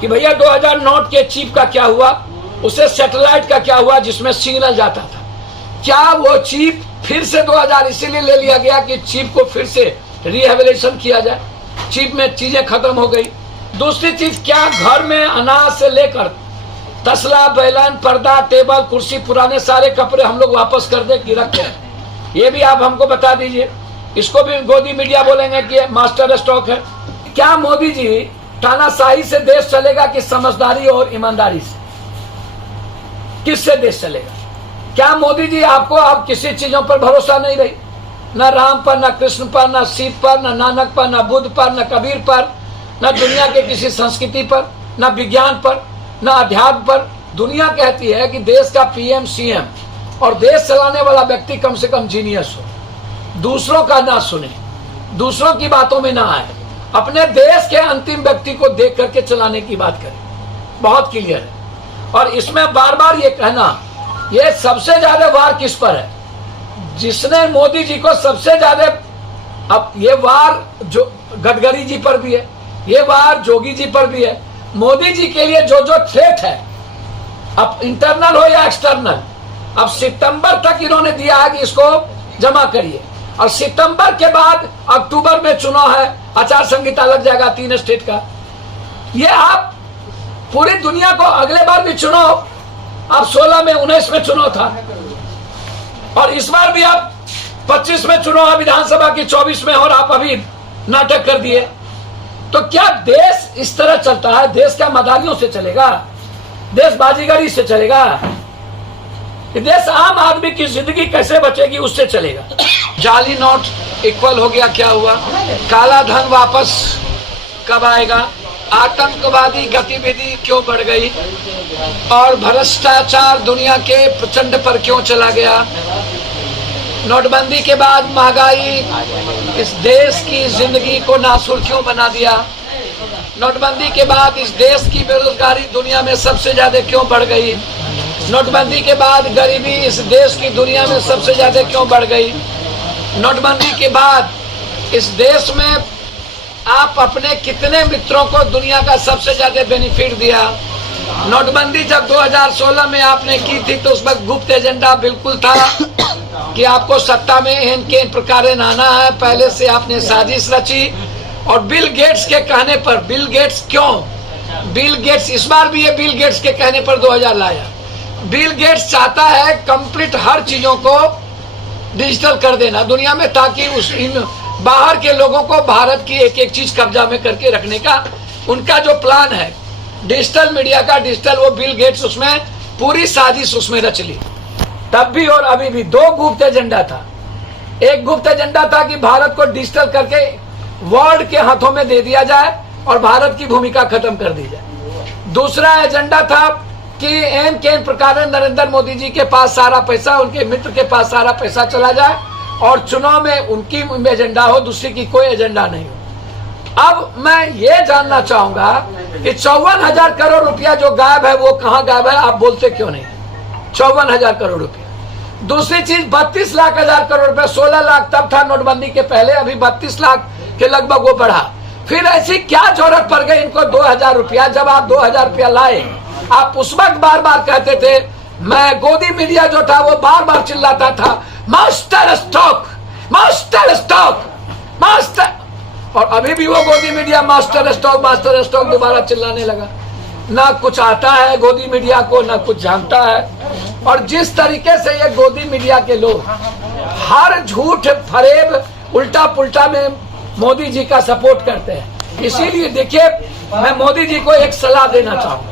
कि भैया 2000 नोट के चिप का क्या हुआ, उसे सैटेलाइट का क्या हुआ जिसमें सिग्नल जाता था, क्या वो चिप फिर से 2000 इसीलिए ले लिया गया कि चिप को फिर से रिहेबिलिटेशन किया जाए, चिप में चीजें खत्म हो गई। दूसरी चीज, क्या घर में अनाज से लेकर तसला, बैलन, पर्दा, टेबल, कुर्सी, पुराने सारे कपड़े हम लोग वापस कर दे कि रखते हैं, ये भी आप हमको बता दीजिए। इसको भी गोदी मीडिया बोलेंगे कि मास्टर स्टॉक है। क्या मोदी जी तानाशाही से देश चलेगा कि समझदारी और ईमानदारी से? किससे देश चलेगा? क्या मोदी जी आपको अब किसी चीजों पर भरोसा नहीं रही, न राम पर, न कृष्ण पर, न शिव पर, न नानक पर, न बुद्ध पर, न कबीर पर, न दुनिया के किसी संस्कृति पर, न विज्ञान पर, न अध्यात्म पर? दुनिया कहती है कि देश का पीएम, सीएम और देश चलाने वाला व्यक्ति कम से कम जीनियस हो, दूसरों का ना सुने, दूसरों की बातों में ना आए, अपने देश के अंतिम व्यक्ति को देख करके चलाने की बात करें। बहुत क्लियर है। और इसमें बार बार ये कहना, ये सबसे ज्यादा वार किस पर है? जिसने मोदी जी को सबसे ज्यादा, अब ये वार जो गडकरी जी पर भी है, ये वार जोगी जी पर भी है। मोदी जी के लिए जो जो थ्रेट है, अब इंटरनल हो या एक्सटर्नल, अब सितंबर तक इन्होंने दिया है कि इसको जमा करिए, और सितंबर के बाद अक्टूबर में चुनाव है, आचार संहिता लग जाएगा 3 स्टेट का। ये आप पूरी दुनिया को, अगले बार भी चुनाव, अब 16 में, 19 में चुनाव था, और इस बार भी आप 25 में चुनाव है विधानसभा की, 24 में, और आप अभी नाटक कर दिए। तो क्या देश इस तरह चलता है? देश क्या मदारियों से चलेगा? देश बाजीगरी से चलेगा? देश आम आदमी की जिंदगी कैसे बचेगी, उससे चलेगा। जाली नोट इक्वल हो गया, क्या हुआ? काला धन वापस कब आएगा? आतंकवादी गतिविधि क्यों बढ़ गई? और भ्रष्टाचार दुनिया के प्रचंड पर क्यों चला गया? नोटबंदी के बाद महंगाई इस देश की जिंदगी को नासुर क्यों बना दिया? नोटबंदी के बाद इस देश की बेरोजगारी दुनिया में सबसे ज्यादा क्यों बढ़ गई? नोटबंदी के बाद गरीबी इस देश की दुनिया में सबसे ज्यादा क्यों बढ़ गई? नोटबंदी के बाद इस देश में आप अपने कितने मित्रों को दुनिया का सबसे ज्यादा बेनिफिट दिया? नोटबंदी जब 2016 में आपने की थी तो उस वक्त गुप्त एजेंडा बिल्कुल था कि आपको सत्ता में इन के प्रकार आना है। पहले से आपने साजिश रची, और बिल गेट्स के कहने पर, बिल गेट्स क्यों? बिल गेट्स इस बार भी ये बिल गेट्स के कहने पर 2000 लाया। बिल गेट्स चाहता है कंप्लीट हर चीजों को डिजिटल कर देना दुनिया में, ताकि उस इन बाहर के लोगों को भारत की एक एक चीज कब्जा में करके रखने का उनका जो प्लान है डिजिटल मीडिया का, डिजिटल, वो बिल गेट्स उसमें पूरी साजिश उसमें रच ली। तब भी और अभी भी 2 गुप्त एजेंडा था। एक गुप्त एजेंडा था कि भारत को डिजिटल करके वर्ल्ड के हाथों में दे दिया जाए और भारत की भूमिका खत्म कर दी जाए। दूसरा एजेंडा था कि एन के प्रकार नरेंद्र मोदी जी के पास सारा पैसा, उनके मित्र के पास सारा पैसा चला जाए और चुनाव में उनकी एजेंडा हो, दूसरी की कोई एजेंडा नहीं हो। अब मैं ये जानना चाहूंगा कि 54,000 करोड़ रुपया जो गायब है वो कहाँ गायब है? आप बोलते क्यों नहीं? 54,000 करोड़ रुपया। दूसरी चीज 32 लाख हजार करोड़ रुपया, 16 लाख तब था नोटबंदी के पहले, अभी 32 लाख के लगभग वो बढ़ा। फिर ऐसी क्या जरूरत पड़ गई इनको 2000 रुपया? जब आप 2000 रुपया लाए, आप उस वक्त बार बार कहते थे, मैं गोदी मीडिया जो था वो बार बार चिल्लाता था, master stock, master stock, master, और अभी भी वो गोदी मीडिया मास्टर स्टॉक दोबारा चिल्लाने लगा। ना कुछ आता है गोदी मीडिया को, ना कुछ जानता है। और जिस तरीके से ये गोदी मीडिया के लोग हर झूठ फरेब उल्टा पुल्टा में मोदी जी का सपोर्ट करते हैं, इसीलिए देखिए मैं मोदी जी को एक सलाह देना चाहूंगा।